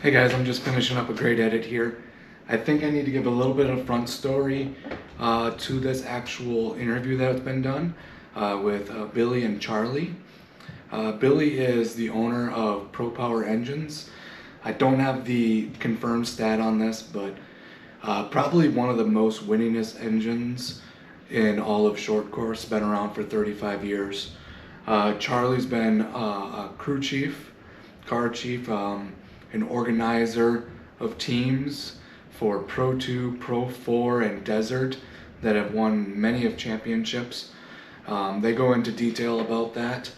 Hey guys, I'm just finishing up a great edit here. I think I need to give a little bit of front story to this actual interview that's been done with Billy and Charlie. Billy is the owner of Pro Power Engines. I don't have the confirmed stat on this, but probably one of the most winningest engines in all of short course, been around for 35 years. Charlie's been a crew chief, car chief, an organizer of teams for Pro 2, Pro 4, and Desert that have won many of championships. They go into detail about that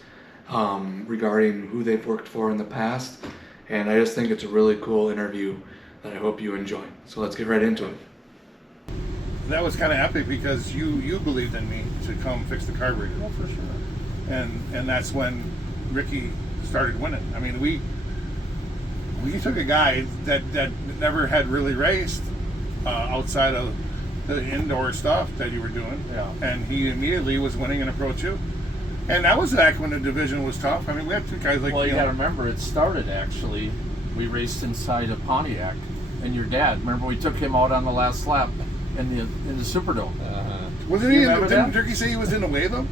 regarding who they've worked for in the past, and I just think it's a really cool interview that I hope you enjoy. So let's get right into it. That was kind of epic because you believed in me to come fix the carburetor. Yeah, for sure. And that's when Ricky started winning. I mean, we took a guy that never had really raced outside of the indoor stuff that you were doing. Yeah. And he immediately was winning in a Pro 2. And that was back when the division was tough. I mean, we had two guys like... Well, you got to remember, it started actually, we raced inside a Pontiac. And your dad, remember we took him out on the last lap in the Superdome. Wasn't he didn't Turkey say he was in the way, though?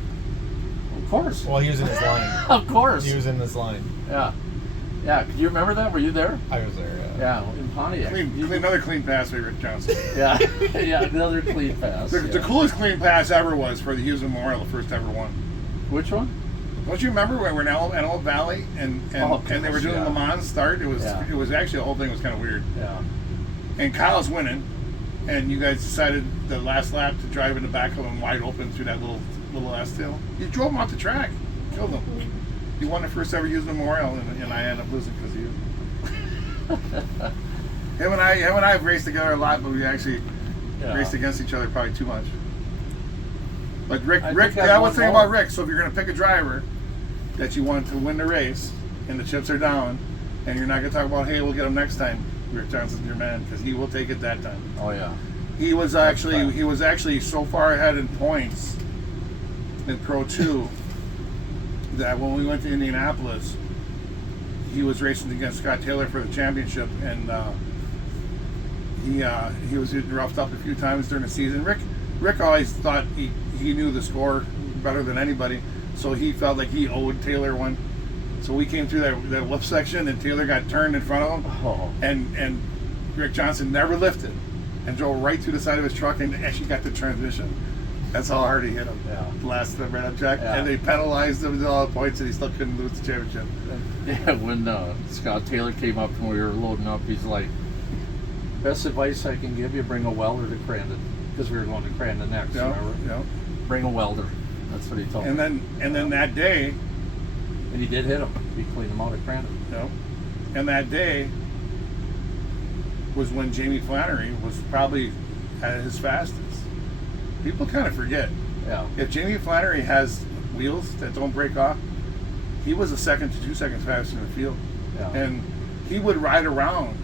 Of course. Well, he was in his line. Of course. He was in this line. Yeah. Yeah, do you remember that? Were you there? I was there, Yeah, in Pontiac. Another clean pass by Rick Johnson. Yeah, yeah, another clean pass. The coolest clean pass ever was for the Houston Memorial, the first ever one. Which one? Don't you remember when we're in Antelope Valley and they were doing Le Mans start? It was actually, the whole thing was kind of weird. Yeah. And Kyle's winning, and you guys decided the last lap to drive in the back of him wide open through that little S-tail. You drove him off the track, killed him. You won the first ever Houston Memorial, and I ended up losing because of you. him and I have raced together a lot, but we actually raced against each other probably too much. But Rick, that was the thing about Rick. So if you're going to pick a driver that you want to win the race, and the chips are down, and you're not going to talk about, hey, we'll get him next time, Rick Johnson's your man, because he will take it that time. Oh yeah. He was actually so far ahead in points in Pro 2 that when we went to Indianapolis, he was racing against Scott Taylor for the championship, and he was roughed up a few times during the season. Rick always thought he knew the score better than anybody, so he felt like he owed Taylor one. So we came through that whip section, and Taylor got turned in front of him, and Rick Johnson never lifted and drove right through the side of his truck and actually got the transmission. That's how hard he hit him. Yeah. Last right up track, and they penalized him to all the points, and he still couldn't lose the championship. Yeah, when Scott Taylor came up and we were loading up, he's like, best advice I can give you, bring a welder to Crandon. Because we were going to Crandon next, remember? Yeah. Bring a welder. That's what he told me. And then that day... And he did hit him. He cleaned him out at Crandon. No. And that day was when Jamie Flannery was probably at his fastest. People kind of forget. Yeah. If Jamie Flannery has wheels that don't break off, he was 1 to 2 seconds faster in the field. Yeah. And he would ride around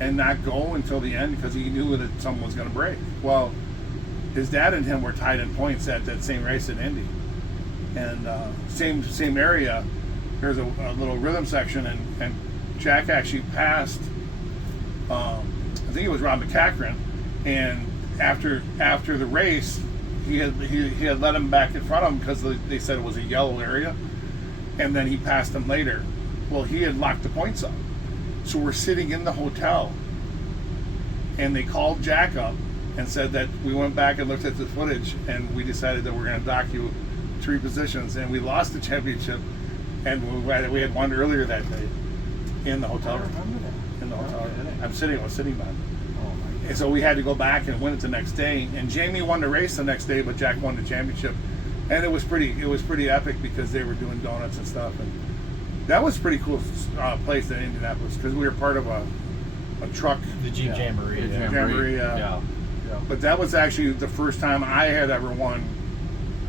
and not go until the end because he knew that something was going to break. Well, his dad and him were tied in points at that same race in Indy. And same area, there's a little rhythm section, and Jack actually passed, I think it was Rob McCachran, and after the race, he had let him back in front of him because they said it was a yellow area, and then he passed him later. Well, he had locked the points up. So we're sitting in the hotel, and they called Jack up and said that we went back and looked at the footage, and we decided that we're going to dock you 3 positions, and we lost the championship, and we had won earlier that day in the hotel room. I remember that. In the hotel room. Okay. I was sitting by him. Oh my God. And so we had to go back and win it the next day, and Jamie won the race the next day, but Jack won the championship, and it was pretty epic because they were doing donuts and stuff, and that was a pretty cool place in Indianapolis because we were part of a truck. The Jeep Jamboree. The Jamboree, yeah. But that was actually the first time I had ever won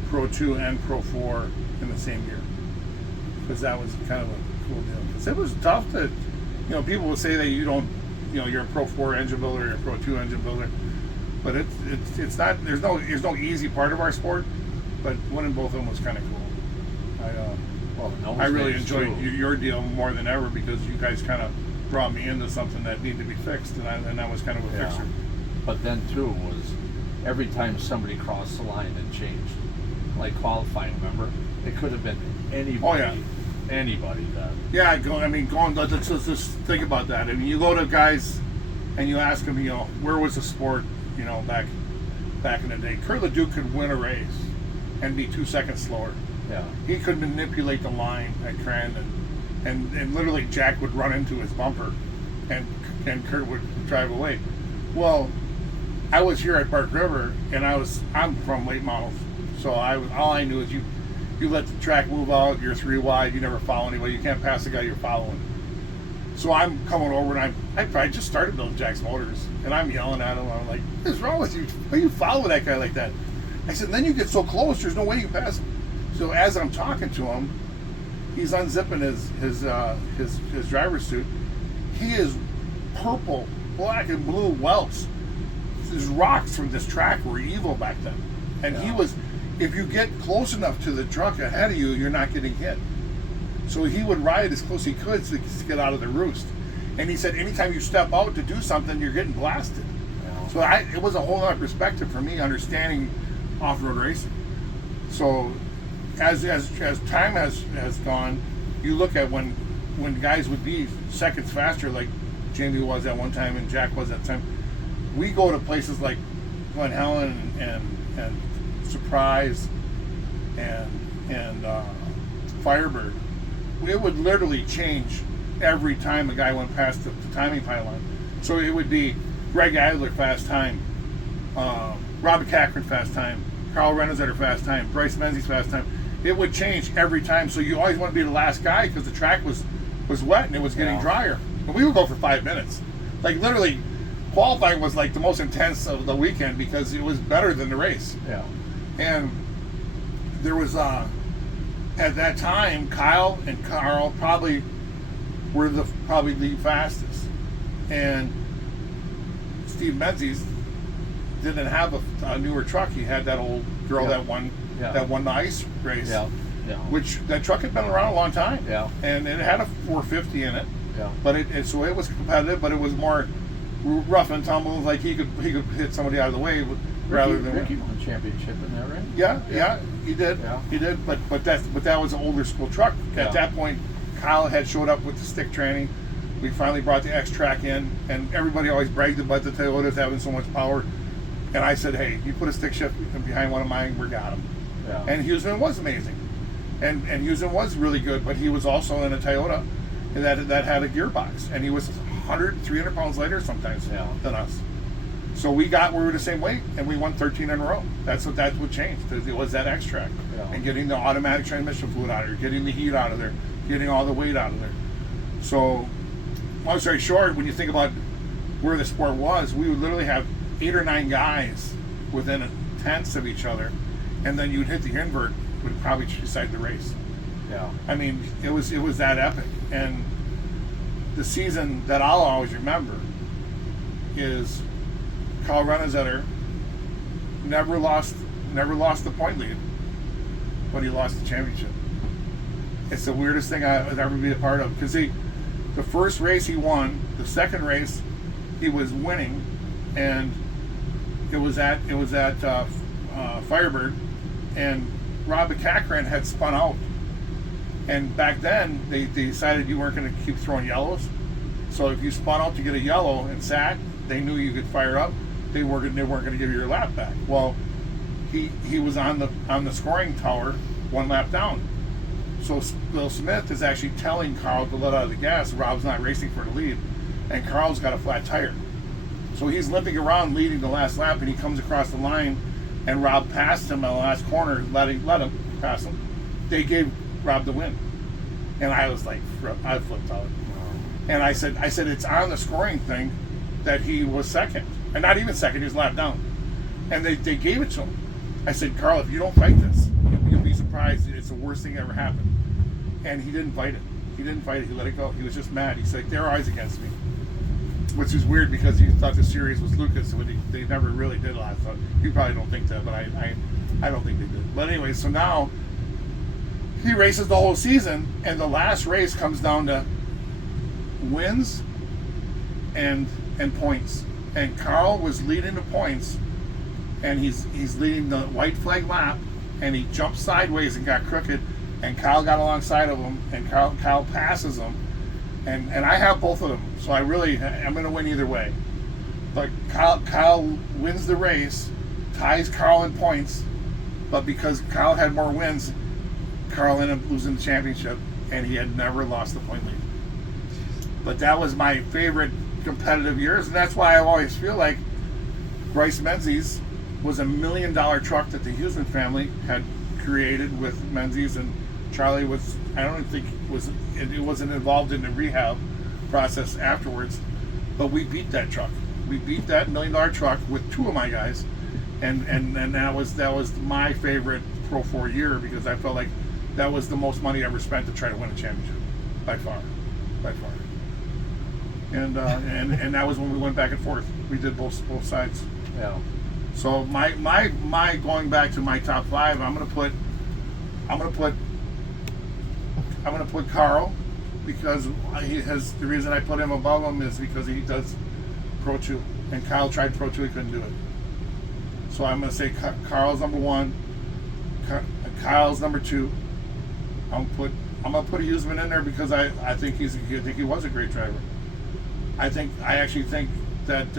Pro 2 and Pro 4 in the same year, because that was kind of a cool deal. Because it was tough to, people would say that you don't, you're a Pro 4 engine builder, you're a Pro 2 engine builder, but it's not. There's no easy part of our sport, but winning both of them was kind of cool. I really enjoyed your deal more than ever because you guys kind of brought me into something that needed to be fixed, and I was kind of a Yeah. fixer. But then too was every time somebody crossed the line and changed, like qualifying. Remember, it could have been anybody. Oh, yeah. Anybody that. Yeah, let's just think about that. I mean, you go to guys and you ask them, where was the sport, back in the day. Kurt LeDuc could win a race and be 2 seconds slower. Yeah. He could manipulate the line at Crandon, and literally Jack would run into his bumper, and Kurt would drive away. Well, I was here at Park River, and I'm from late models, so all I knew is you let the track move out, you're 3 wide, you never follow anybody, you can't pass the guy you're following. So I'm coming over, and I just started building Jack's motors, and I'm yelling at him. I'm like, what's wrong with you? Why you follow that guy like that? I said, then you get so close, there's no way you pass him. So as I'm talking to him, he's unzipping his driver's suit. He is purple, black, and blue welts. These rocks from this track were evil back then. And he was, if you get close enough to the truck ahead of you, you're not getting hit. So he would ride as close as he could to get out of the roost. And he said, anytime you step out to do something, you're getting blasted. Yeah. So it was a whole other perspective for me understanding off-road racing. So as time has gone, you look at when guys would be seconds faster, like Jamie was at one time and Jack was at the time. We go to places like Glen Helen and Surprise and Firebird. It would literally change every time a guy went past the timing pylon. So it would be Greg Adler fast time, Robbie Cochran fast time, Carl Reynolds fast time, Bryce Menzies fast time. It would change every time. So you always want to be the last guy because the track was wet and it was getting drier. And we would go for 5 minutes. Like literally, qualifying was like the most intense of the weekend because it was better than the race. Yeah. And there was at that time, Kyle and Carl probably were the fastest, and Steve Menzies didn't have a newer truck. He had that old girl that won the ice race, which that truck had been around a long time, and it had a 450 in it. Yeah. But so it was competitive, but it was more rough and tumble. Like he could hit somebody out of the way rather than Ricky won a championship in that, right? Yeah, he did. Yeah. He did. But that was an older school truck. At that point, Kyle had showed up with the stick training. We finally brought the X-Track in, and everybody always bragged about the Toyotas having so much power. And I said, hey, you put a stick shift behind one of mine, we got him. Yeah. And Houston was amazing. And Houston was really good, but he was also in a Toyota that had a gearbox. And he was 100, 300 pounds lighter sometimes than us. So we were the same weight, and we won 13 in a row. That's what changed. It was that X-Track. Yeah. And getting the automatic transmission fluid out of there, getting the heat out of there, getting all the weight out of there. So, long story short, when you think about where the sport was, we would literally have 8 or 9 guys within tenths of each other, and then you'd hit the invert, would probably decide the race. Yeah. I mean, it was that epic. And the season that I'll always remember is Carl Renazetter never lost the point lead, but he lost the championship. It's the weirdest thing I would ever be a part of, because the first race he won, the second race he was winning, and it was at Firebird, and Robbie Cochran had spun out, and back then they decided you weren't going to keep throwing yellows, so if you spun out to get a yellow and sat, they knew you could fire up. They weren't going to give you your lap back. Well, he was on the scoring tower 1 lap down. So Bill Smith is actually telling Carl to let out of the gas. Rob's not racing for the lead, and Carl's got a flat tire. So he's limping around leading the last lap, and he comes across the line, and Rob passed him in the last corner, let him pass him. They gave Rob the win. And I was like, I flipped out. And I said it's on the scoring thing that he was second. And not even second, he was lap down. And they gave it to him. I said, Carl, if you don't fight this, you'll be surprised. It's the worst thing that ever happened. And he didn't fight it. He let it go. He was just mad. He's like, they're eyes against me. Which is weird because he thought the series was Lucas, but they never really did last time. You probably don't think that, but I don't think they did. But anyway, so now he races the whole season, and the last race comes down to wins and points. And Carl was leading the points, and he's leading the white flag lap, and he jumped sideways and got crooked, and Kyle got alongside of him, and Kyle passes him, and I have both of them, so I'm going to win either way. But Kyle wins the race, ties Carl in points, but because Kyle had more wins, Carl ended up losing the championship, and he had never lost the point lead. But that was my favorite competitive years, and that's why I always feel like Bryce Menzies was $1 million truck that the Huseman family had created with Menzies, and Charlie was, I don't think it wasn't involved in the rehab process afterwards, but we beat that truck. We beat that $1 million truck with two of my guys, and that was my favorite Pro 4 year, because I felt like that was the most money ever spent to try to win a championship, by far. And that was when we went back and forth. We did both sides. Yeah. So my going back to my top five, I'm gonna put Carl, because he has, the reason I put him above him is because he does Pro 2, and Kyle tried Pro 2, he couldn't do it. So I'm gonna say Carl's number one, Kyle's number two. I'm gonna put Huseman in there because I think he was a great driver. I actually think that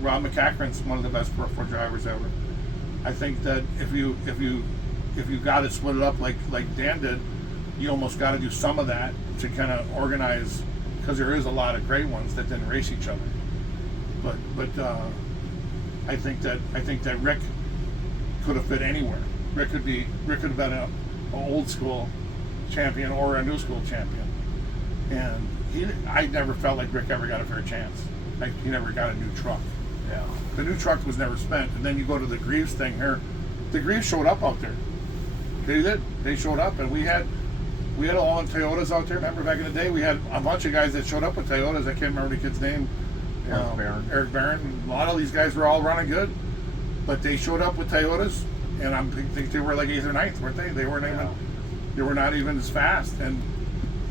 Rob McCachran's one of the best Pro 4 drivers ever. I think that if you got to split it up like Dan did, you almost got to do some of that to kind of organize, because there is a lot of great ones that didn't race each other. But I think that Rick could have fit anywhere. Rick could have been an old school champion or a new school champion, and I never felt like Rick ever got a fair chance. Like, he never got a new truck. Yeah. The new truck was never spent. And then you go to the Greaves thing here. The Greaves showed up out there. They did. They showed up, and we had all in Toyotas out there. Remember back in the day, we had a bunch of guys that showed up with Toyotas. I can't remember the kid's name. Eric Barron. A lot of these guys were all running good, but they showed up with Toyotas, and I think they were like 8th or 9th, weren't they? They weren't even. They were not even as fast, and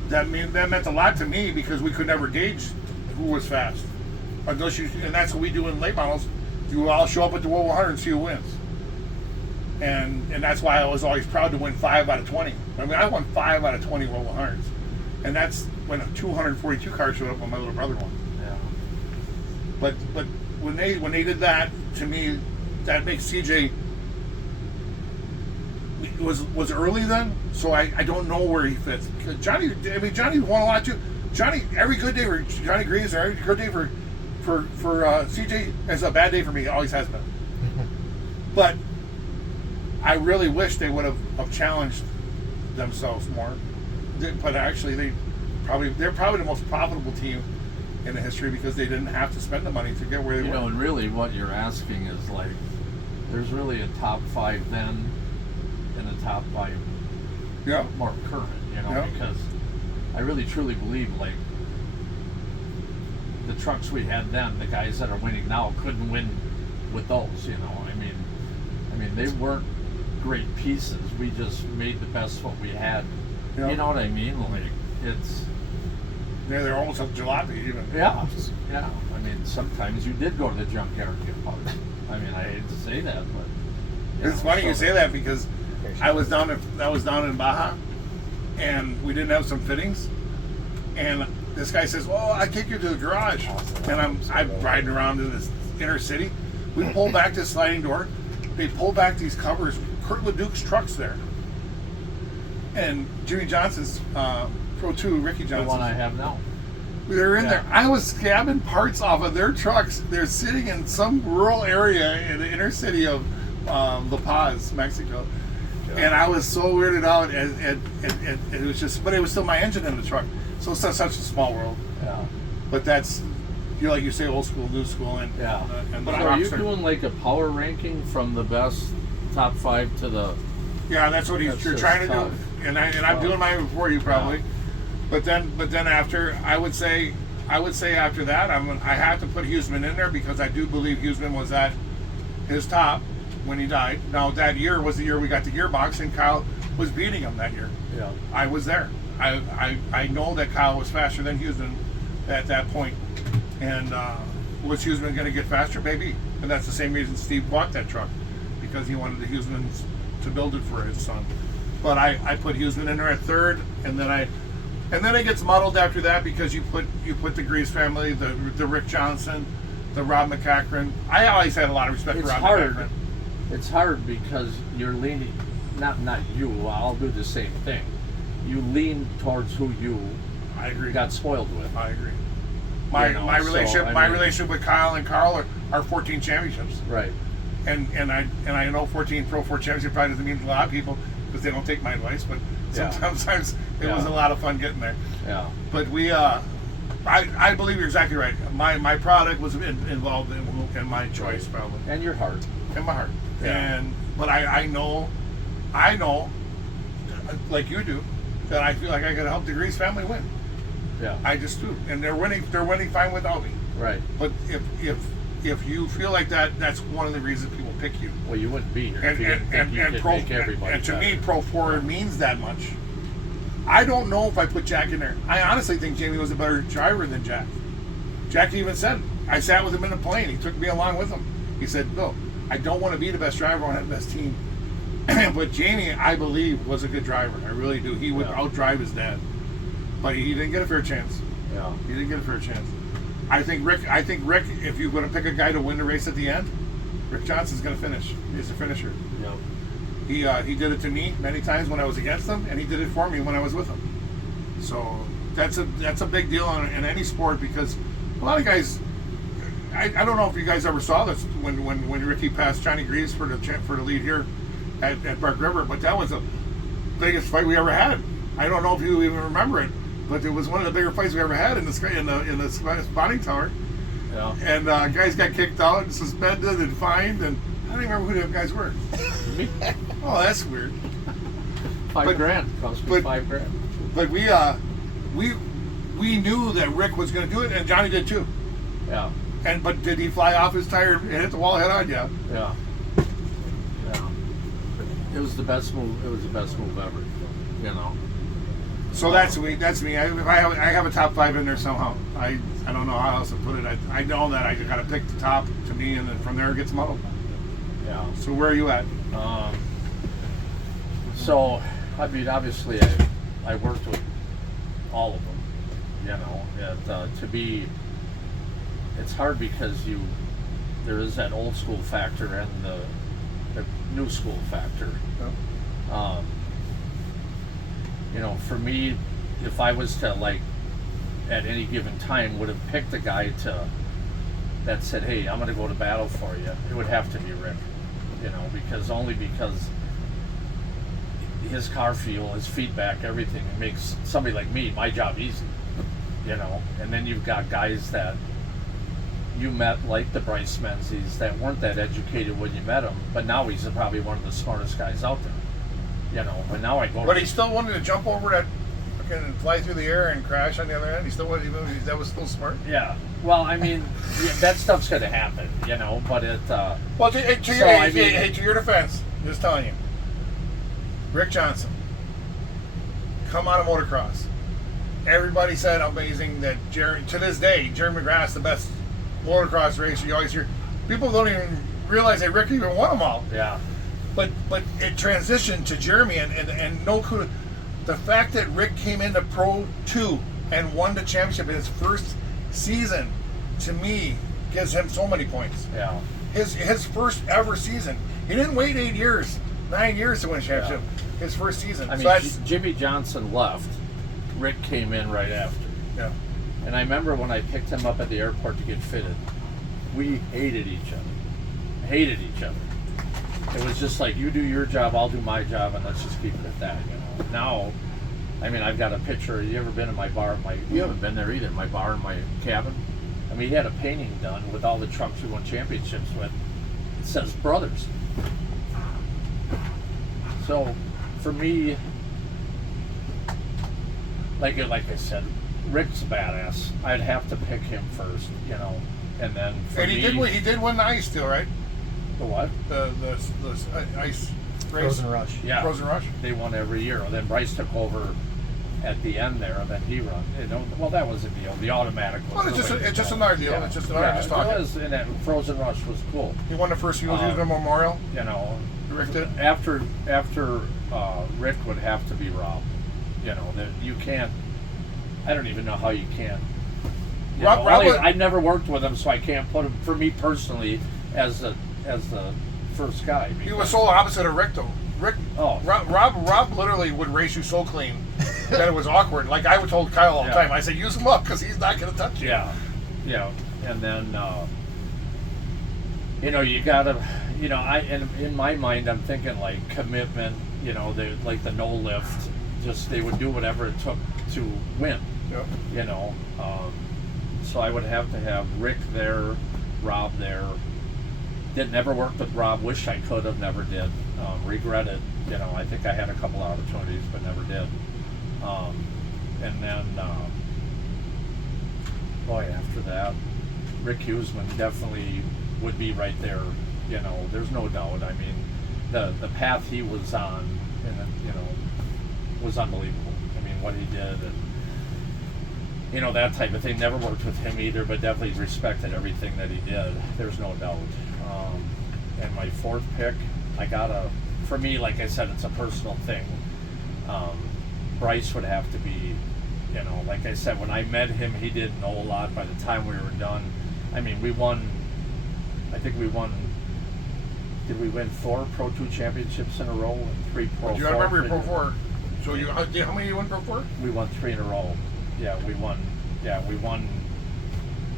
that meant a lot to me, because we could never gauge who was fast. And that's what we do in late models. You all show up at the World 100 and see who wins. And that's why I was always proud to win 5 out of 20. I mean, I won 5 out of 20 World 100s. And that's when a 242 car showed up when my little brother won. Yeah. But when they did that, to me, that makes CJ was early then, so I don't know where he fits. Johnny won a lot too. Johnny, every good day for Johnny Greaves, or every good day for CJ is a bad day for me. It always has been. But I really wish they would have challenged themselves more. But actually, they're probably the most profitable team in the history, because they didn't have to spend the money to get where they were. And really what you're asking is, like, there's really a top 5 then and a top 5 more current, because I really truly believe, like, the trucks we had then, the guys that are winning now couldn't win with those, I mean they weren't great pieces. We just made the best of what we had. You know what I mean? Like, it's... Yeah, they're almost a jalopy even. Yeah. I mean, sometimes you did go to the junkyard and get parts. I mean, I hate to say that, but... It's funny you say that, because I was down in Baja, and we didn't have some fittings, and this guy says, "Well, I take you to the garage," and I'm riding around in this inner city. We pull back this sliding door. They pull back these covers. Kurt LeDuc's truck's there, and Jimmy Johnson's Pro 2, Ricky Johnson. The one I have now. They're in there. I was scabbing parts off of their trucks. They're sitting in some rural area in the inner city of La Paz, Mexico. And I was so weirded out, and it was just, but it was still my engine in the truck. So it's such a small world. Yeah. But that's, like you say, old school, new school, and and the so are you Rockstar. doing like a power ranking from the best top 5 to the? Yeah, that's what you're trying to do, and I'm doing mine before you probably. Yeah. But then after, I would say after that, I have to put Huseman in there, because I do believe Huseman was at his top when he died. Now, that year was the year we got the gearbox, and Kyle was beating him that year. Yeah. I was there. I know that Kyle was faster than Huseman at that point. And was Huseman going to get faster? Maybe. And that's the same reason Steve bought that truck, because he wanted the Husemans to build it for his son. But I put Huseman in there at third, and then it gets muddled after that because you put the Grease family, the Rick Johnson, the Rob McCachran. I always had a lot of respect for Rob McCachran. It's hard because you're leaning, not you. I'll do the same thing. You lean towards who you. I agree. Got spoiled with. I agree. My relationship with Kyle and Carl are 14 championships. Right. And I know 14 Pro 4 championship probably doesn't mean to a lot of people because they don't take my advice, but sometimes it was a lot of fun getting there. Yeah. But I believe you're exactly right. My product was involved in my choice, probably. And your heart. In my heart. Yeah. But I know, like you do, that I feel like I got to help the Grease family win. Yeah. I just do, and they're winning fine without me. Right. But if you feel like that, that's one of the reasons people pick you. Well, you wouldn't be here if you didn't think you could make everybody. And to me, Pro 4 means that much. I don't know if I put Jack in there. I honestly think Jamie was a better driver than Jack. Jack even said, I sat with him in the plane. He took me along with him. He said, Bill, I don't want to be the best driver. I want to have the best team. But Jamie, I believe, was a good driver. I really do. He would outdrive his dad. But he didn't get a fair chance. Yeah. He didn't get a fair chance. I think Rick, if you're going to pick a guy to win the race at the end, Rick Johnson's going to finish. He's a finisher. Yeah. He did it to me many times when I was against him, and he did it for me when I was with him. So that's a big deal in any sport, because a lot of guys. I don't know if you guys ever saw this when Ricky passed Johnny Greaves for the lead here at Park River, but that was the biggest fight we ever had. I don't know if you even remember it, but it was one of the bigger fights we ever had in the spotting tower. Yeah. And guys got kicked out and suspended and fined, and I don't even remember who the guys were. Me? Oh, that's weird. $5,000 cost me $5,000. But we knew that Rick was going to do it, and Johnny did too. Yeah. But did he fly off his tire and hit the wall head on? Yeah. Yeah. Yeah. It was the best move. It was the best move ever. You know. So that's me. I have a top 5 in there somehow. I don't know how else to put it. I know that I got to pick the top to me, and then from there it gets muddled. Yeah. So where are you at? So, I mean, obviously, I worked with all of them. You know, to be, it's hard because there is that old school factor and the new school factor. Oh. You know, for me, if I was to, like, at any given time would have picked a guy that said, hey, I'm going to go to battle for you, it would have to be Rick. You know, because his car feel, his feedback, everything, it makes somebody like me, my job easy. You know, and then you've got guys that you met, like the Bryce Menzies, that weren't that educated when you met him, but now he's probably one of the smartest guys out there. You know, and now I go. But he still wanted to jump over that fucking fly through the air and crash on the other end. He still wanted. That was still smart. Yeah. Well, I mean, that stuff's going to happen. You know, but it. Well, to your defense, I'm just telling you, Rick Johnson, come out of motocross. Everybody said amazing that to this day, Jerry McGrath's the best motocross racer. You always hear people don't even realize that Rick even won them all. Yeah. But it transitioned to Jeremy and no kudos. The fact that Rick came into Pro 2 and won the championship in his first season, to me, gives him so many points. Yeah. His first ever season. He didn't wait 9 years to win a championship. Yeah. His first season. I mean, Jimmy Johnson left. Rick came in right after. Yeah. And I remember when I picked him up at the airport to get fitted, we hated each other. It was just like, you do your job, I'll do my job, and let's just keep it at that. You know. Now, I mean, I've got a picture. You ever been in my bar? You haven't been there either. My bar in my cabin. I mean, he had a painting done with all the trucks we won championships with. It says brothers. So, for me, like I said, Rick's a badass. I'd have to pick him first, you know, and then for he did win the ice still, right? The what? The ice race. Frozen Rush. Yeah. Frozen Rush. They won every year. And then Bryce took over at the end there that he run. You know, well, that was a deal. The automatic was. Well, it's the way just to it's just go. another deal. Yeah. It's just another Yeah, just it talking. was, and that Frozen Rush was cool. He won the first eulogy the memorial. You know, Rick did. after Rick would have to be Rob. You know that you can't. I don't even know how you can. You Rob- know, Rob only- would- I've never worked with him, so I can't put him. For me personally, as the first guy. He because- was so opposite of Rick, though. Rick, Oh. Rob literally would race you so clean that it was awkward. Like I would told Kyle all the Yeah. time, I said, use him up because he's not going to touch you. Yeah, yeah, and then you know you gotta, you know, and in my mind I'm thinking like commitment. You know, they like the no lift. Just they would do whatever it took to win. Yeah. You know, so I would have to have Rick there, Rob there. Never worked with Rob. Wish I could have. Never did. Regret it. You know, I think I had a couple opportunities, but never did. And then, boy, after that, Rick Huseman definitely would be right there. You know, there's no doubt. I mean, the path he was on, and you know, was unbelievable. I mean, what he did, and you know, that type of thing. Never worked with him either, but definitely respected everything that he did. There's no doubt. And my fourth pick, for me, like I said, it's a personal thing. Bryce would have to be, you know, like I said, when I met him, he didn't know a lot. By the time we were done, I mean, did we win 4 Pro 2 championships in a row and 3 Pro 4? Do you remember your Pro 4? So how many you won Pro 4? We won 3 in a row. Yeah, we won,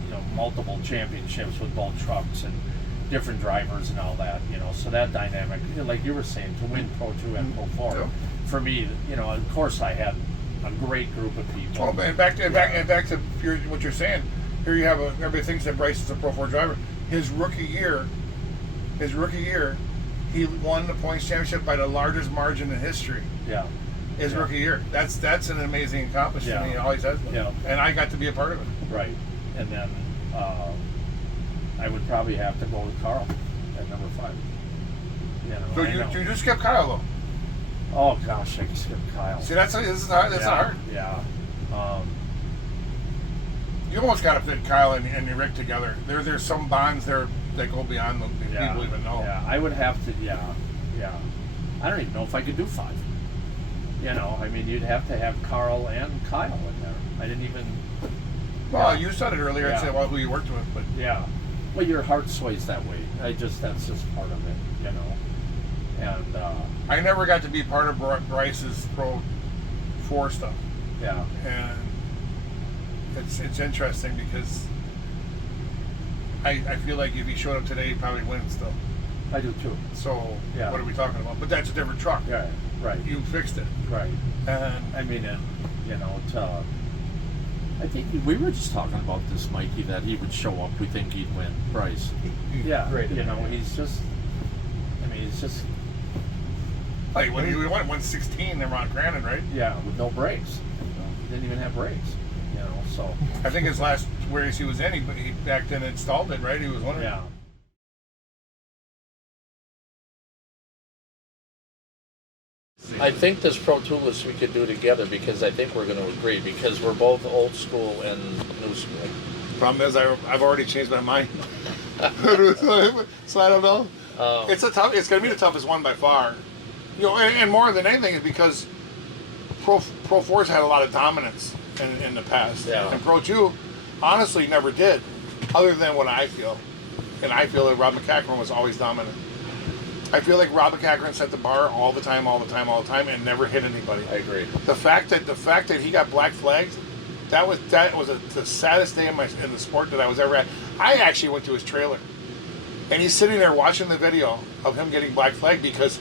you know, multiple championships with both trucks and different drivers and all that, you know. So that dynamic, like you were saying, to win Pro 2 and Pro 4, Yeah. for me, you know, of course I had a great group of people. Oh, and back to what you're saying. Here you have everybody thinks that Bryce is a Pro 4 driver. His rookie year, he won the points championship by the largest margin in history. Yeah. His rookie year. That's an amazing accomplishment. Yeah. He always has been. Yeah. And I got to be a part of it. Right. And then I would probably have to go with Carl at number 5. You know, So you just kept Kyle though. Oh gosh, I skipped Kyle. See, that's hard. That's hard. Yeah. You almost got to fit Kyle and Rick together. There's some bonds there that go beyond the people even know. Yeah, I would have to. Yeah. I don't even know if I could do 5. You know, I mean, you'd have to have Carl and Kyle in there. I didn't even. Well, you said it earlier. Yeah. I said, well, who you worked with, but Yeah. Well, your heart sways that way. That's just part of it, you know. And I never got to be part of Bryce's Pro 4 stuff, yeah, and it's interesting because I feel like if he showed up today, he'd probably win still. I do too. So Yeah. what are we talking about? But that's a different truck. Yeah, right, You fixed it, right. and I mean, and you know, I think we were just talking about this, Mikey, that he would show up. We think he'd win, Bryce. Yeah, Great. you know, he's just. I mean, he's just. like when he won 116 in Ron Grannon, right? Yeah, with no brakes. You know, he didn't even have brakes. You know, so I think his last race he was in, he back then installed it, right? He was winning. yeah. I think this Pro Toolist we could do together because I think we're going to agree because we're both old school and new school. Problem is, I've already changed my mind. So I don't know. It's going to be the toughest one by far. You know, and more than anything is because Pro 4's had a lot of dominance in the past, Yeah. and Pro 2 honestly never did, other than what I feel. And I feel that Rob McCachran was always dominant. I feel like Rob McCachran set the bar all the time, and never hit anybody. I agree. The fact that he got black flagged, that was the saddest day in the sport that I was ever at. I actually went to his trailer, and he's sitting there watching the video of him getting black flagged because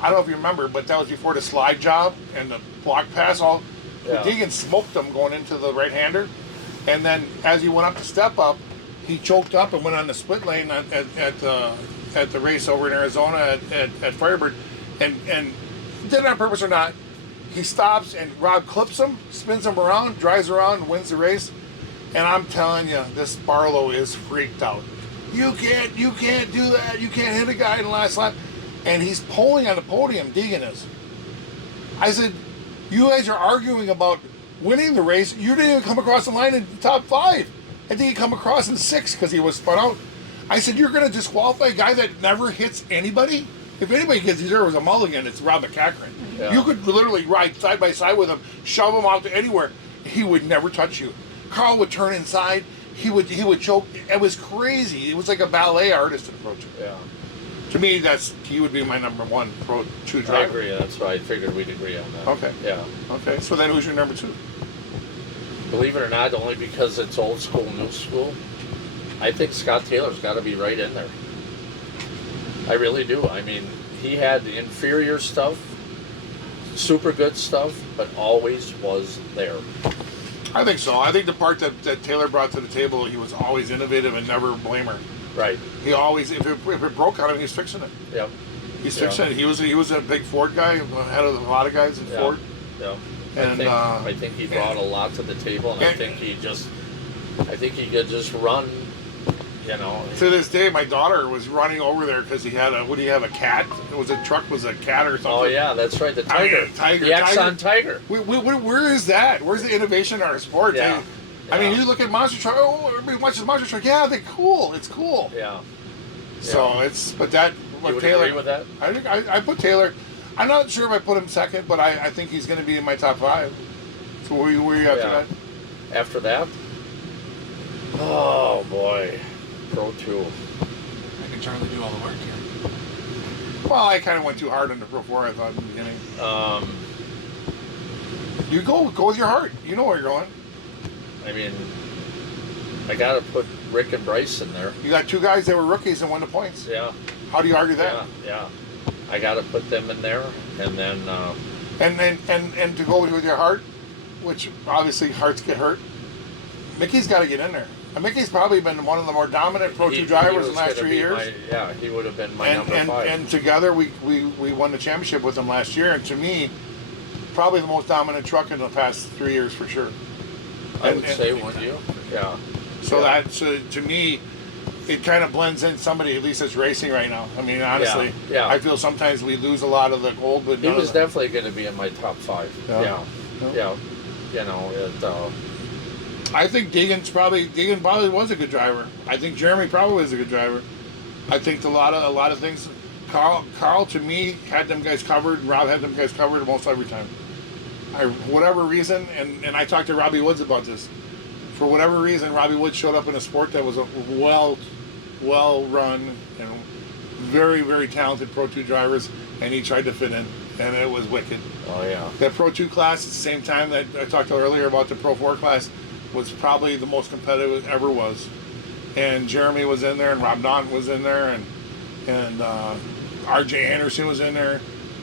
I don't know if you remember, but that was before the slide job and the block pass. Yeah. Deegan smoked him going into the right-hander, and then as he went up to step up, he choked up and went on the split lane at the race over in Arizona at Firebird, and did it on purpose or not, he stops and Rob clips him, spins him around, drives around, wins the race. And I'm telling you, this Barlow is freaked out. You can't do that. You can't hit a guy in the last lap. And he's pulling on the podium, Deegan is. I said, You guys are arguing about winning the race. You didn't even come across the line in the top 5. I think he come across in 6 because he was spun out. I said, you're going to disqualify a guy that never hits anybody? If anybody gets deserves a mulligan, it's Rob McCachran. Yeah. You could literally ride side by side with him, shove him out to anywhere. He would never touch you. Carl would turn inside. He would choke. It was crazy. It was like a ballet artist approach. Yeah. To me, he would be my number 1 Pro 2 driver. I agree. That's why I figured we'd agree on that. Okay. Yeah. Okay. So then who's your number 2? Believe it or not, only because it's old school, new school, I think Scott Taylor's got to be right in there. I really do. I mean, he had the inferior stuff, super good stuff, but always was there. I think so. I think the part that Taylor brought to the table, he was always innovative and never a blamer. Right. He always, if it broke on him, he's fixing it. Yep. He's fixing it. He was a big Ford guy, ahead of a lot of guys in Ford. Yeah. And I think he brought a lot to the table, and I think he could just run. You know. To this day, my daughter was running over there because he had a cat? It was a truck, was a cat or something. Oh yeah, that's right, the Tiger. Tiger. The Exxon Tiger. Where is that? Where's the innovation in our sport? Yeah. I mean, you look at monster truck. Oh, everybody watches monster truck. Yeah, they're cool. It's cool. Yeah. So it's Taylor. Agree with that? I think I put Taylor. I'm not sure if I put him second, but I think he's going to be in my top 5. So where are you after that? After that? Oh boy. Pro 2. I can Charlie do all the work here. Well, I kind of went too hard on the Pro 4, I thought, in the beginning. You go with your heart. You know where you're going. I mean, I got to put Rick and Bryce in there. You got 2 guys that were rookies and won the points. Yeah. How do you argue that? Yeah. I got to put them in there, and then. And to go with your heart, which obviously hearts get hurt. Mickey's got to get in there. And Mickey's probably been one of the more dominant Pro 2 drivers in the last 3 years. He would have been my number 5. And together we won the championship with him last year. And to me, probably the most dominant truck in the past 3 years for sure. I would say, wouldn't you? Yeah. So to me, it kind of blends in somebody at least that's racing right now. I mean, honestly, I feel sometimes we lose a lot of the old. But he was definitely going to be in my top 5. Yeah. You know, I think Deegan probably was a good driver. I think Jeremy probably was a good driver. I think a lot of things. Carl to me had them guys covered. Rob had them guys covered almost every time. Whatever reason, and I talked to Robbie Woods about this. For whatever reason, Robbie Woods showed up in a sport that was a well run, very, very talented Pro 2 drivers, and he tried to fit in, and it was wicked. Oh yeah. That Pro 2 class at the same time that I talked earlier about the Pro 4 class was probably the most competitive it ever was. And Jeremy was in there, and Rob Naughton was in there, and R.J. Anderson was in there.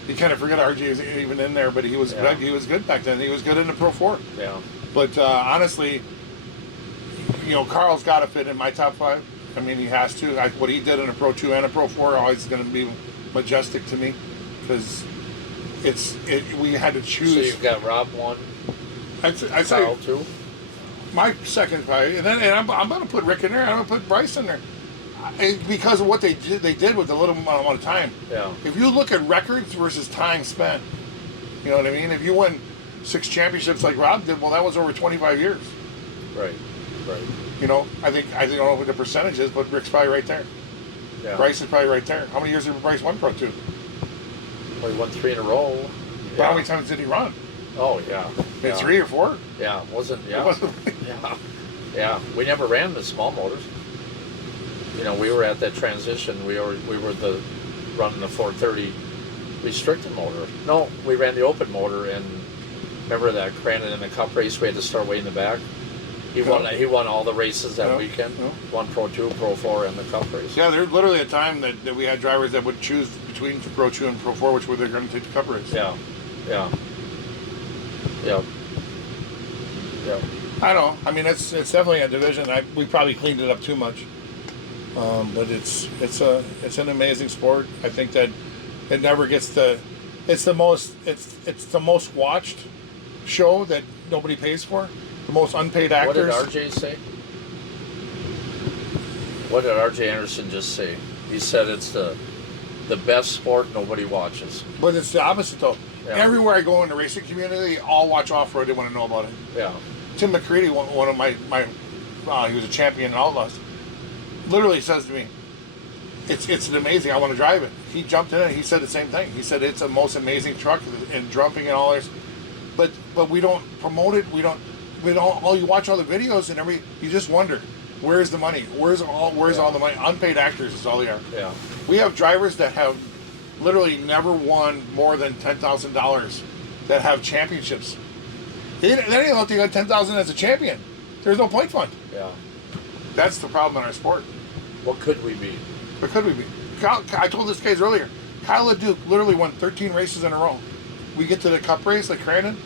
You kind of forget R.J. was even in there, but he was good. He was good back then. He was good in the Pro 4. Yeah. But honestly, Carl's got to fit in my top 5. I mean, he has to. What he did in a Pro 2 and a Pro 4 always going to be majestic to me, because we had to choose. So you've got Rob 1, I'd say Carl 2. My second probably, and I'm going to put Rick in there. I'm going to put Bryce in there, because of what they did with the little amount of time. Yeah. If you look at records versus time spent, you know what I mean. If you win 6 championships like Rob did, well, that was over 25 years. Right. I don't know what the percentage is, but Rick's probably right there. Yeah. Bryce is probably right there. How many years did Bryce won Pro 2? Well, he won 3 in a row. But how many times did he run? Oh yeah. 3 or 4? Yeah, it wasn't. Yeah. Yeah. We never ran the small motors. We were at that transition. We were running the 430 restricted motor. No, we ran the open motor, and remember that Crandon in the Cup race, we had to start way in the back. He won all the races that weekend. Yeah. Won Pro 2, Pro 4, and the Cup race. Yeah, there's literally a time that we had drivers that would choose between Pro 2 and Pro 4, which were they're going to take the Cup race. Yeah. I don't know. I mean, it's definitely a division. We probably cleaned it up too much, but it's an amazing sport. I think that it never gets it's the most watched show that nobody pays for. The most unpaid actors. What did RJ say? What did RJ Anderson just say? He said it's the best sport nobody watches. But it's the opposite though. Yeah. Everywhere I go in the racing community, they all watch off-road. They want to know about it. Yeah. Tim McCready, one of my he was a champion in Outlaws, literally says to me, it's an amazing, I want to drive it. He jumped in it, he said the same thing. He said it's the most amazing truck and jumping and all this. But we don't promote it, we don't you watch all the videos and you just wonder, where's the money? Where's all the money? Unpaid actors is all they are. Yeah. We have drivers that have literally never won more than $10,000 that have championships. They don't think they got $10,000 as a champion. There's no point fund. Yeah. That's the problem in our sport. What could we be? What could we be? I told this guys earlier. Kyle LeDuc literally won 13 races in a row. We get to the cup race like Crandon,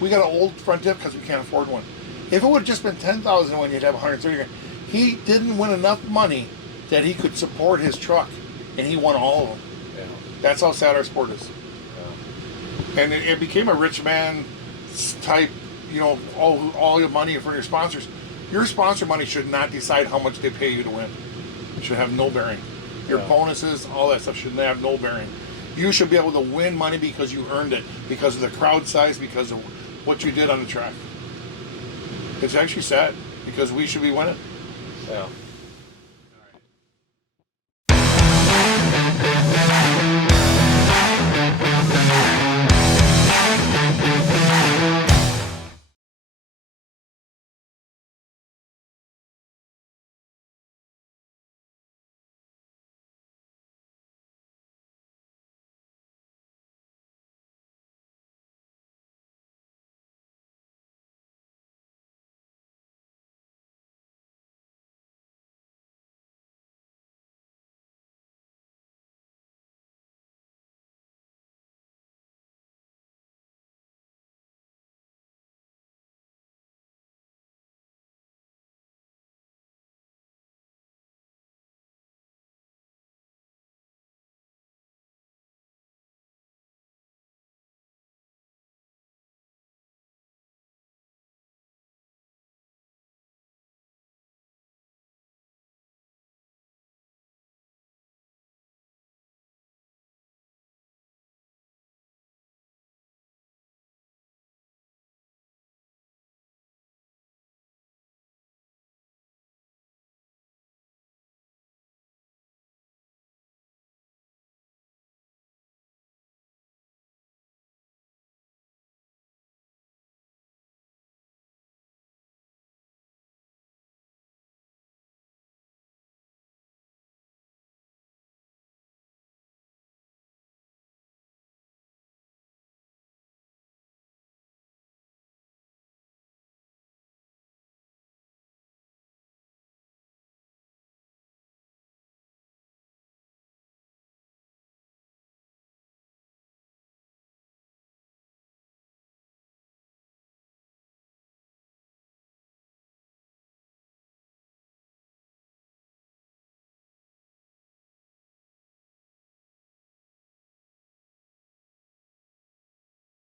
we got an old front diff because we can't afford one. If it would have just been $10,000 when you'd have 130 grand. He didn't win enough money that he could support his truck, and he won all of them. Yeah. That's how sad our sport is. Yeah. And it became a rich man type, all your money for your sponsors. Your sponsor money should not decide how much they pay you to win. It should have no bearing. Your bonuses, all that stuff should have no bearing. You should be able to win money because you earned it, because of the crowd size, because of what you did on the track. It's actually sad because we should be winning. Yeah.